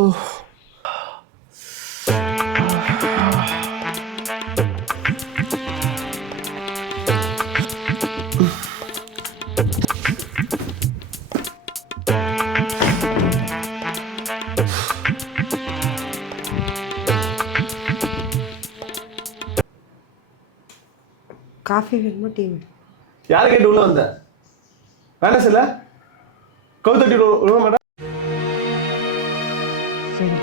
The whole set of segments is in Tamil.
Oh. காஃபி வேணுமா டீ வேணும்? யாரை கேட்டு உள்ள வந்த? வேணாம் சில கவுத்தட்டி விட மாட்டேன். சரி.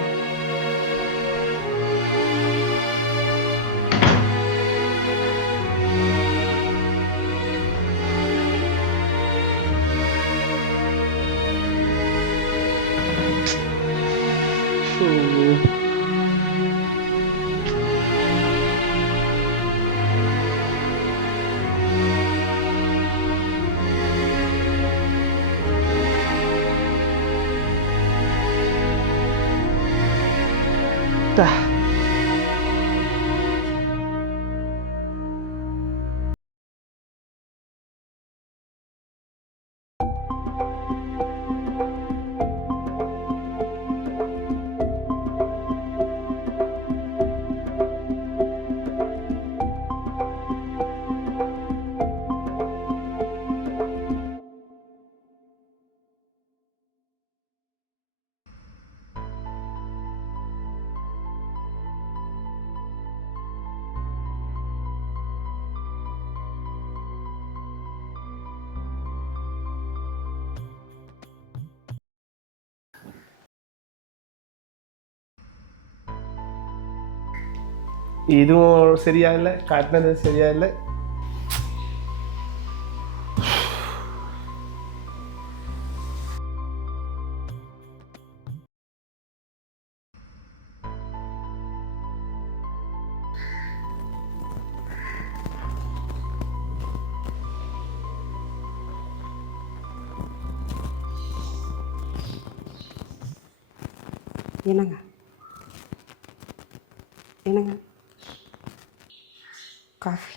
இதுவும் சரியா இல்லை, காட்டினது சரியா இல்லை. என்னங்க என்னங்க காஃபி.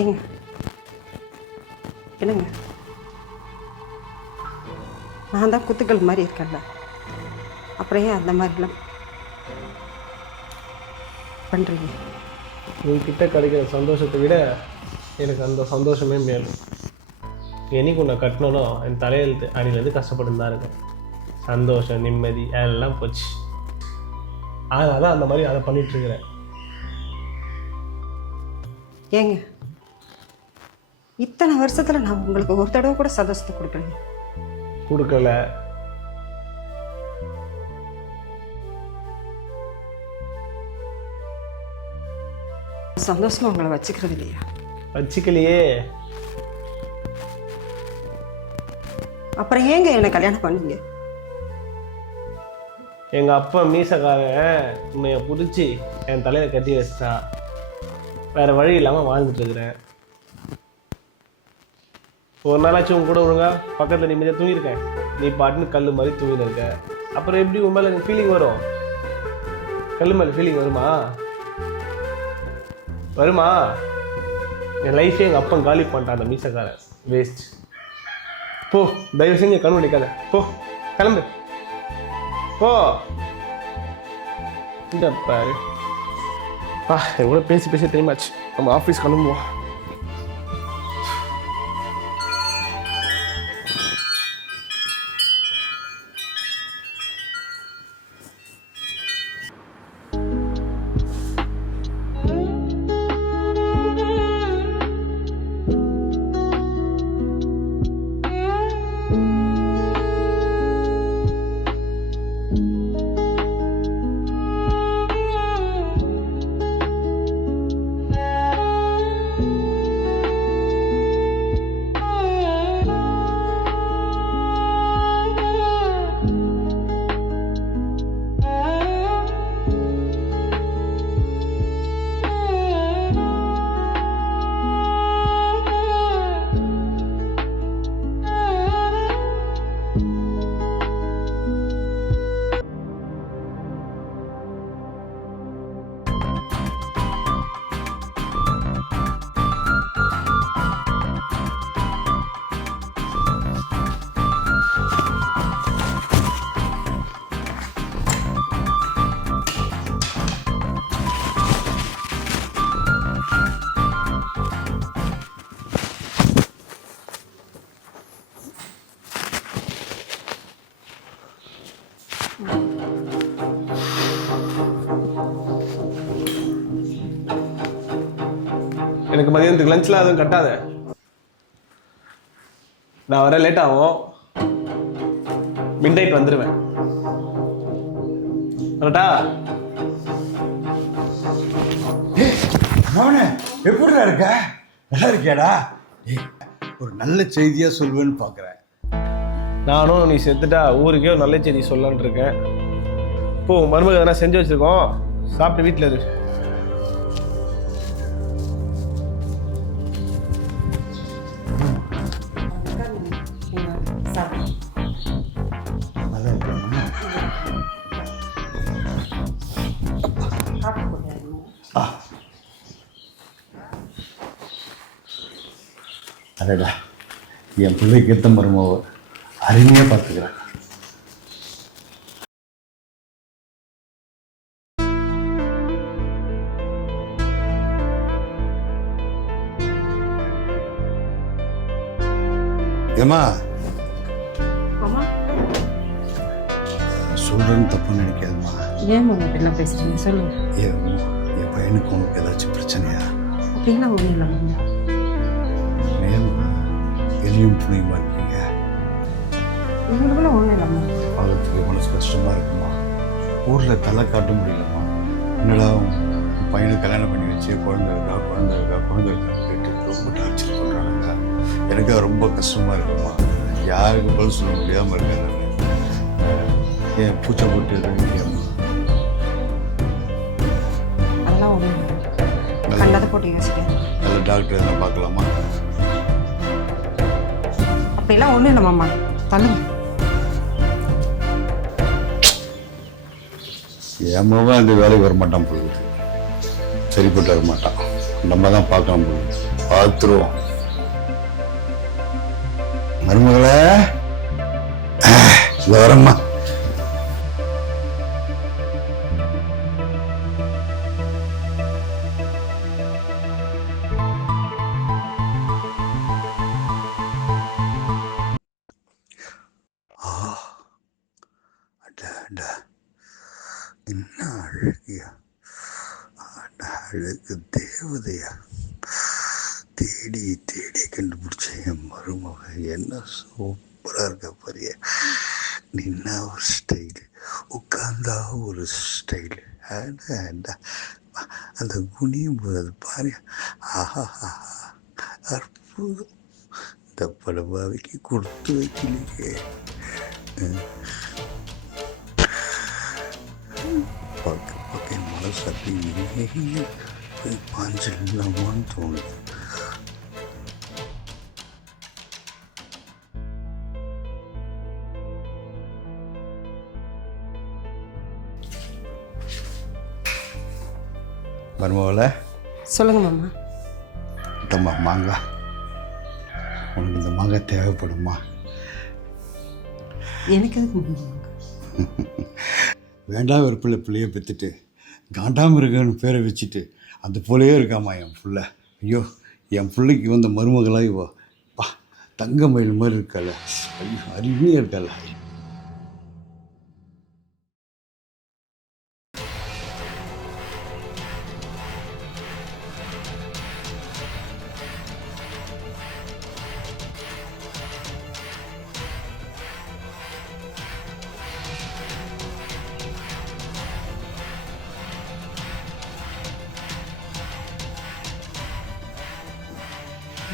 ஏங்க என்னங்க, நான் தான் குத்துக்கள் மாதிரி இருக்கேன்ல, அப்புறம் ஏன் அந்த மாதிரிலாம் பண்ணுறீங்க? உன்கிட்ட கிடைக்கிற சந்தோஷத்தை விட எனக்கு அந்த சந்தோஷமே மேலும். என்னைக்கு உன்னை கட்டணும்னோ என் தலையெழுத்து அணிலேருந்து கஷ்டப்பட்டு தான் இருக்கேன். சந்தோஷம், நிம்மதி எல்லாம் போச்சு. அதனால தான் அந்த மாதிரி அதை பண்ணிகிட்ருக்கிறேன். ஏங்க, இத்தனை வருஷத்தில் நான் உங்களுக்கு ஒரு தடவை கூட சந்தோஷத்தை கொடுக்கலைங்க. கொடுக்கல. சந்தோஷமா உங்களை வச்சுக்கிறது இல்லையா? வச்சுக்கலையே. அப்புறம் ஏங்க என்னை கல்யாணம் பண்ணீங்க? எங்கள் அப்பா மீசக்காரன் உன்னைய பிடிச்சி என் தலையில் கட்டி வச்சிட்டா. வேறு வழி இல்லாமல் வாழ்ந்துட்டுருக்குறேன். ஒரு நாளாச்சும் உன் கூட ஒழுங்கா பக்கத்தில் நிம்மதியாக தூங்கியிருக்கேன். நீ பாட்டுன்னு கல் மாதிரி தூங்கின்னு இருக்க. அப்புறம் எப்படி உன் மேலே எனக்கு ஃபீலிங் வரும்? கல் மேலே ஃபீலிங் வருமா? வருமா? என் லைஃபே எங்கள் அப்பா காலி பண்ணிட்டான் அந்த மீசக்காரன். வேஸ்ட். போ, தயவு செஞ்சு கண் பண்ணிக்காத. போ, கிளம்பு. போ. இந்த பாரு எவ்வளோ பேசி பேசி டைம் ஆச்சு. நம்ம ஆஃபீஸ் கிளம்புவோம். எனக்கு மதியானத்துக்கு லஞ்ச்லாம் எதுவும் கட்டாத. நான் வர லேட் ஆகும். மிட் நைட் வந்துடுவேன். கரெக்டா? அவனே எப்படிடா இருக்க? நல்லா இருக்கியாடா? ஒரு நல்ல செய்தியா சொல்வேன்னு பார்க்குறேன். நானும் நீ செத்துட்டா ஊருக்கே ஒரு நல்ல செய்தி சொல்லலான்னு இருக்கேன். இப்போ மருமக எதனா செஞ்சு வச்சிருக்கோம், சாப்பிட்டு வீட்டில் இரு. நல்லா இருக்கா? அடடா, என் பிள்ளைக்கு ஏற்ற மருமாவை அருமையாக பார்த்துக்கிறேன். ஏம்மா, அம்மா சொல்கிறேன்னு தப்பு நினைக்காதும்மா. ஏன் மாமா இப்படிலாம் பேசுறீங்க? சொல்லுங்க. என் பையனுக்கு உனக்கு ஏதாச்சும் பிரச்சனையா? அப்படிலாம் ஒன்றும் இல்லை மாமா. ஏம்மா எலியும் புனியுமா இருக்கீங்க? எங்களுக்குலாம் ஒன்றும் இல்லைம்மா. பார்க்கறதுக்கு மனசு கஷ்டமாக இருக்குமா? ஊரில் தலை காட்ட முடியலம்மா. என்னடா உன் பையனுக்கு கல்யாணம் பண்ணி வச்சு குழந்தை இருக்கான்னு கேட்டு ரொம்ப டார்ச்சர் பண்ணுறாங்க. எனக்கு அது ரொம்ப கஷ்டமாக இருக்குமா. யாருக்கு பதில் சொல்ல முடியாமல் இருக்கேன். ஏன் பூச்சை போட்டு எதுவும் அதெல்லாம் ஒன்றும் இல்லை. கண்டதை போட்டு யோசிக்கிறேன். நல்ல டாக்டர் எல்லாம் பார்க்கலாமா? அப்படிலாம் ஒன்றும் இல்லை மாமா. தள்ளுங்க. ஏமாவா அந்த வேலைக்கு வர மாட்டான் போகுது. சரிப்பட்டு வர மாட்டான். நம்ம தான் பார்க்கலாம் போகுது. பார்த்துருவோம். மருமகளே வரம்மா. என்ன அழகியா, அழகு தேவதையா, தேடி தேடி கண்டுபிடிச்ச என் மருமக என்ன சூப்பராக இருக்க பாரிய. நின்னா ஒரு ஸ்டைலு, உட்கார்ந்தா ஒரு ஸ்டைலு. அந்த குனியும் போது அது பாரு, ஆஹா அற்புதம். இந்த படபாவைக்கு கொடுத்து வைக்கலையே. பார்க்க பார்க்க என் மனசு அப்படியே போய் பாஞ்சிடலாமான்னு தோணுது. மருமகள சொல்லுங்க மாமா. கிட்டம்மா மாங்காய். உனக்கு இந்த மாங்காய் தேவைப்படுமா? எனக்கு எதுக்கு? வேண்டாம் வெறுப்பில் பிள்ளைய பெற்றுட்டு காண்டாமிருகன்னு பேரை வச்சுட்டு அந்த போலையே இருக்காமா என் பிள்ளை. ஐயோ, என் பிள்ளைக்கு வந்த மருமகளாக இவா பா தங்க மயில் மாதிரி இருக்கால. ஐயோ, அருமையாக இருக்கால.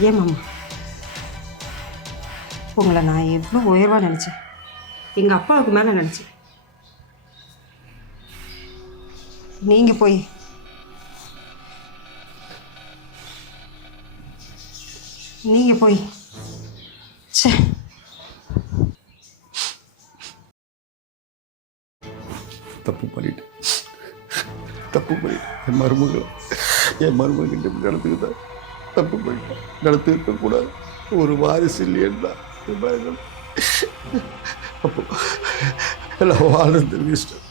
ஏன் மாமா, உங்களை நான் எவ்வளோ உயர்வாக நினச்சேன். எங்கள் அப்பாவுக்கு மேலே நினச்சேன். நீங்கள் போய் சே, தப்பு பண்ணிட்டேன். என் மருமகிட்ட இப்படி நடந்துக்கிட்டேன். தப்பு பண்ணிட்டேன். நடத்தி இருக்கக்கூடாது. ஒரு வாரிசு இல்லையா அப்போ எல்லாம் வாழ்ந்து இஷ்டம்.